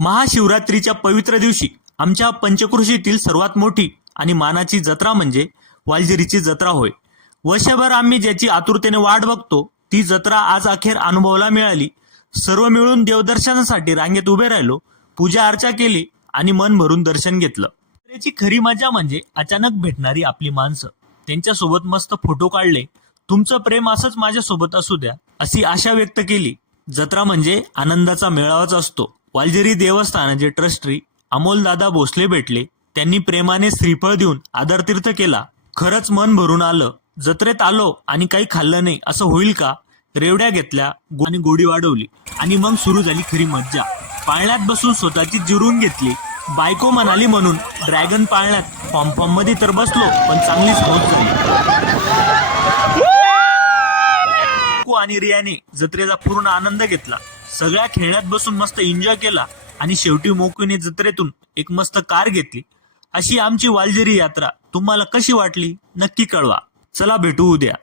महाशिवरात्रीच्या पवित्र दिवशी आमच्या पंचक्रोशीतील सर्वात मोठी आणि मानाची जत्रा म्हणजे वालझरीची जत्रा होय. वर्षभर आम्ही ज्याची आतुरतेने वाट बघतो ती जत्रा आज अखेर अनुभवायला मिळाली. सर्व मिळून देवदर्शनासाठी रांगेत उभे राहिलो, पूजा अर्चा केली आणि मन भरून दर्शन घेतलं. जत्रेची खरी मजा म्हणजे अचानक भेटणारी आपली माणसं, त्यांच्यासोबत मस्त फोटो काढले. तुमचं प्रेम असंच माझ्यासोबत असू द्या अशी आशा व्यक्त केली. जत्रा म्हणजे आनंदाचा मेळावाच असतो. वालझरी देवस्थानाचे ट्रस्टी अमोलदादा भोसले भेटले. त्यांनी प्रेमाने श्रीफळ देऊन आदरतीर्थ केला. खरंच मन भरून आलं. जत्रेत आलो आणि काही खाल्लं नाही असं होईल का? रेवड्या घेतल्या आणि गोडी वाढवली आणि मग सुरू झाली खरी मज्जा. पाळण्यात बसून स्वतःची जिरून घेतली. बायको म्हणाली म्हणून ड्रॅगन पाळण्यात फॉर्म मध्ये तर बसलो, पण चांगलीच मौज झाली. आणि रियाने जत्रेचा पूर्ण आनंद घेतला. सगळ्या खेळण्यात बसून मस्त एन्जॉय केला आणि शेवटी मोकूने जत्रेतून एक मस्त कार घेतली. अशी आमची वालझरी यात्रा तुम्हाला कशी वाटली नक्की कळवा. चला भेटू उद्या.